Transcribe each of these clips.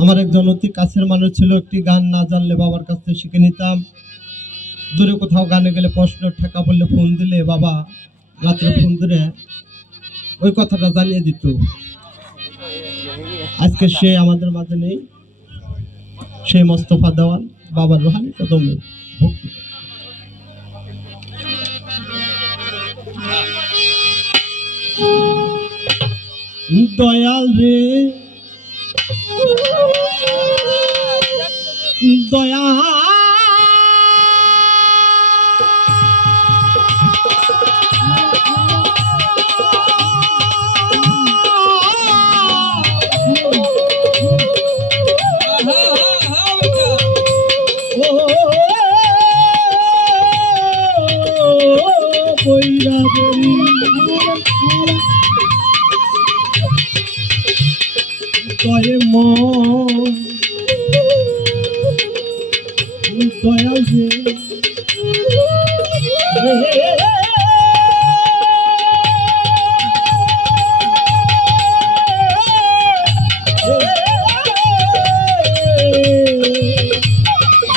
আমার একজন অতি কাছের মানুষ ছিল, একটি গান না জানলে বাবার কাছ থেকে শিখে নিতাম। দূরে কোথাও গানে গেলে প্রশ্ন, ঠেকা বললে ফোন দিলে বাবা রাত্রে ফোন দিলে ওই কথাটা জানিয়ে দিত। আজকে সে আমাদের মাঝে নেই। সেই মোস্তফা দেওয়ান, বাবার রোহানি কদমে দয়াল রে দয়া বইরা মন দয়াল যে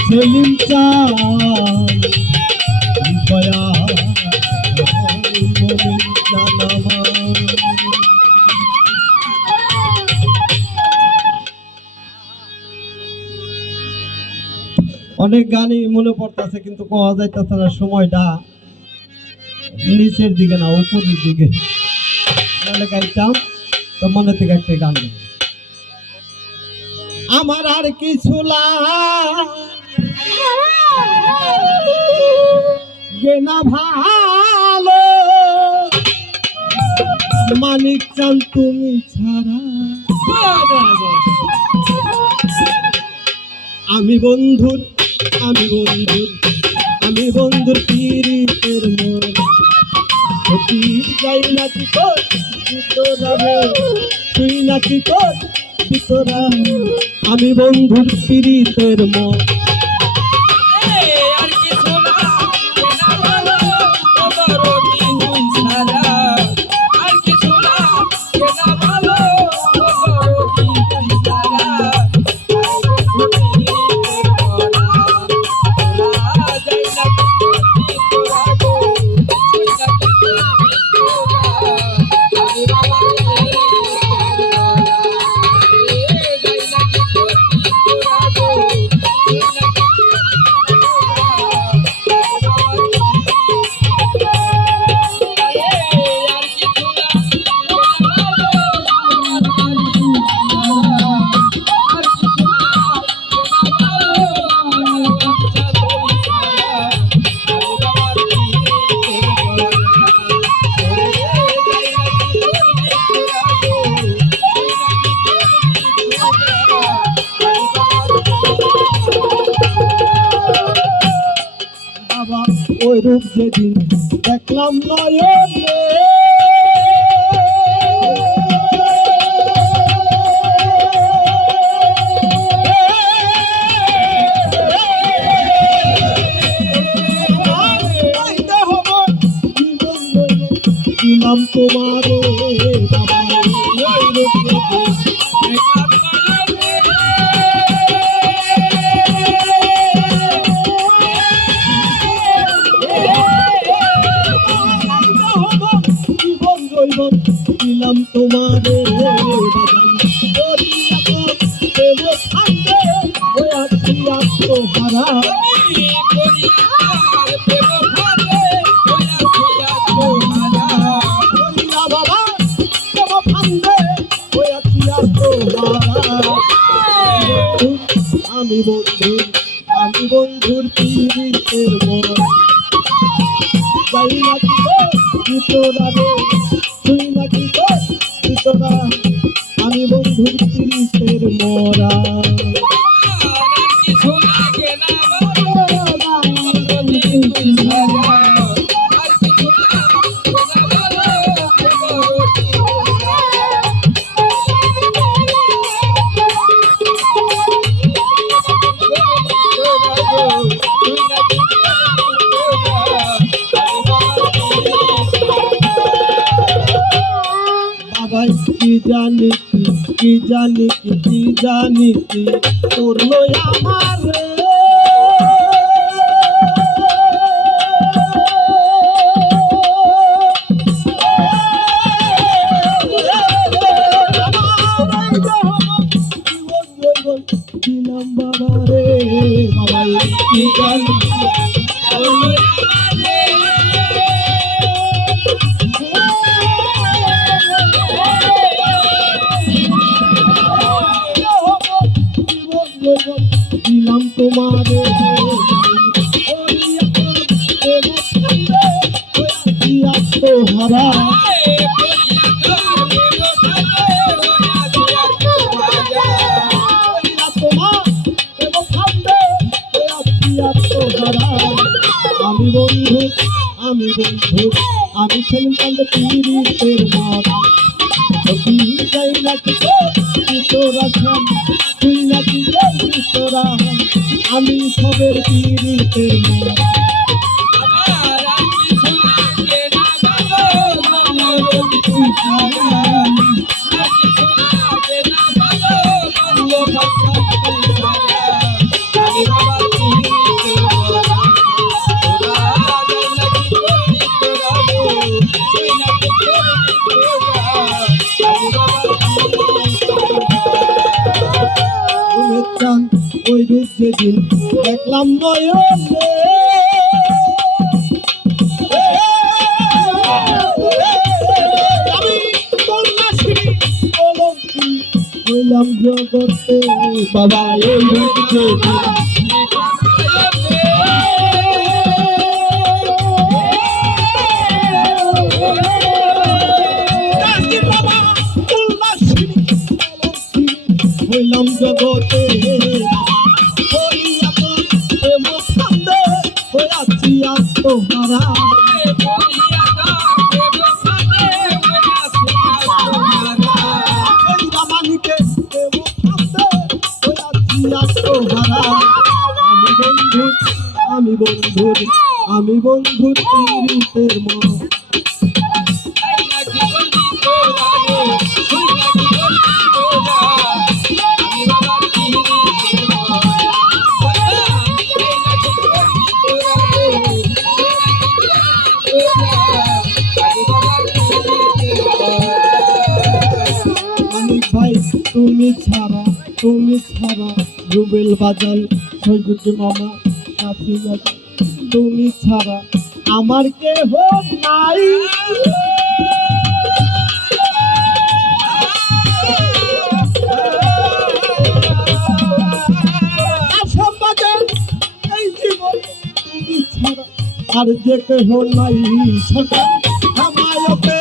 সেলিম চান অনেক গানই মনে পড়তেছে, কিন্তু পাওয়া যাইতেছে না, সময়টা নিচের দিকে না, উপরের দিকে। নাহলে গাইতাম তো মনে থেকে একটা গান আমার আর কিছু না। ভালো। মানিক চান তুমি ছাড়া। আমি বন্ধুর আমি বন্ধু, আমি বন্ধুর পীড়িতের মন। যাই না কি কর ভিতরা তুই না কি কর আমি বন্ধুর পীড়িতের মন। বাবা ওই রূপ যেদিন দেখলাম নয়নে। দিলাম তোমার বাবা আত্মহারা আমি বন্ধু আমি বন্ধুর পীড়িতের মন। যাই জানি কি জানি কি? তোর আমার হারা আমি বন্ধু আমি বন্ধু, আমি কান্দে পীড়িতের মারা তুই যাই নাকি তোরা তুই নাকি তোরা আমি সবের পীড়িতের মারা ওই রূপ যেদিন দেখলাম নয়নে হইলাম জগতে বাবা এই যেদিন হইলাম জগতে হইয়া আমি বন্ধু, আমি বন্ধুর পীড়িতের মন মানিক ভাই, তুমি ছাড়া তুমি ছাড়া রুবেল বাজান সৈকুটি মামা। তুমি ছাড়া আমার নাই। জীবন তুমি ছাড়া আর যে কেহ নাই। সরকার আমায়তে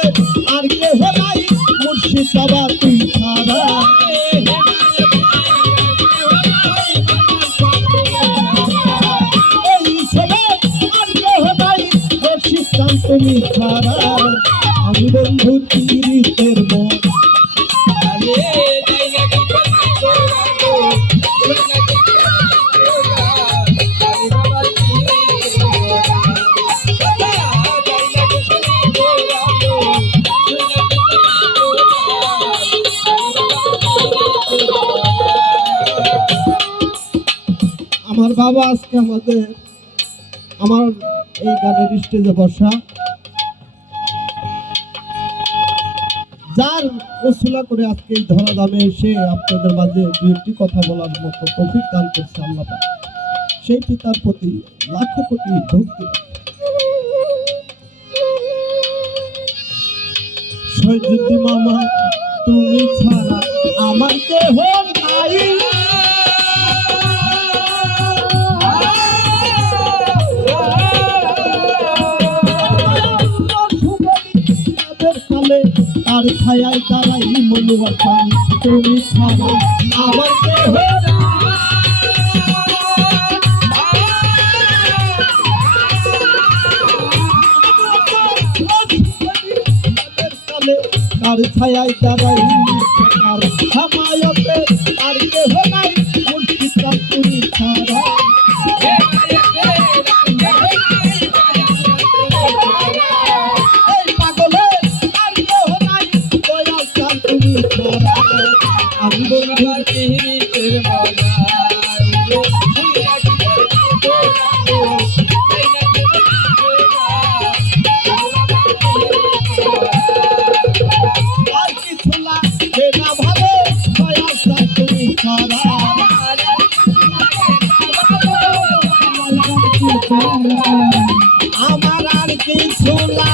আর কেহ নাই। মুর্শিদাবাদ তুমি ছাড়া আমি বন্ধু তিরিতের মন আমার বাবা আজকে আমাদের আমার এই গানের স্টেজে বসা। যার ওসুলা করে আজকে ধরা দামে এসে আপনাদের মাঝে দু একটি কথা বলার মতো তৌফিক দান করছে আল্লাহ। সেই পিতার প্রতি লাখো কোটি ভক্তি। মামা, তুমি ছাড়া আমার কেহ নাই। তার ছায়ায় তারাই মনোয়ার পান তুমি ছাড়া আমার তার ছায়ায় তারাই আর হামায়তে আর কেহ কিছু না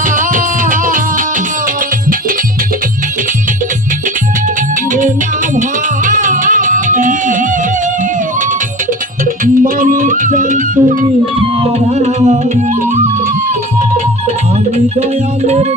চান তুমি ছাড়া আমি দয়ালের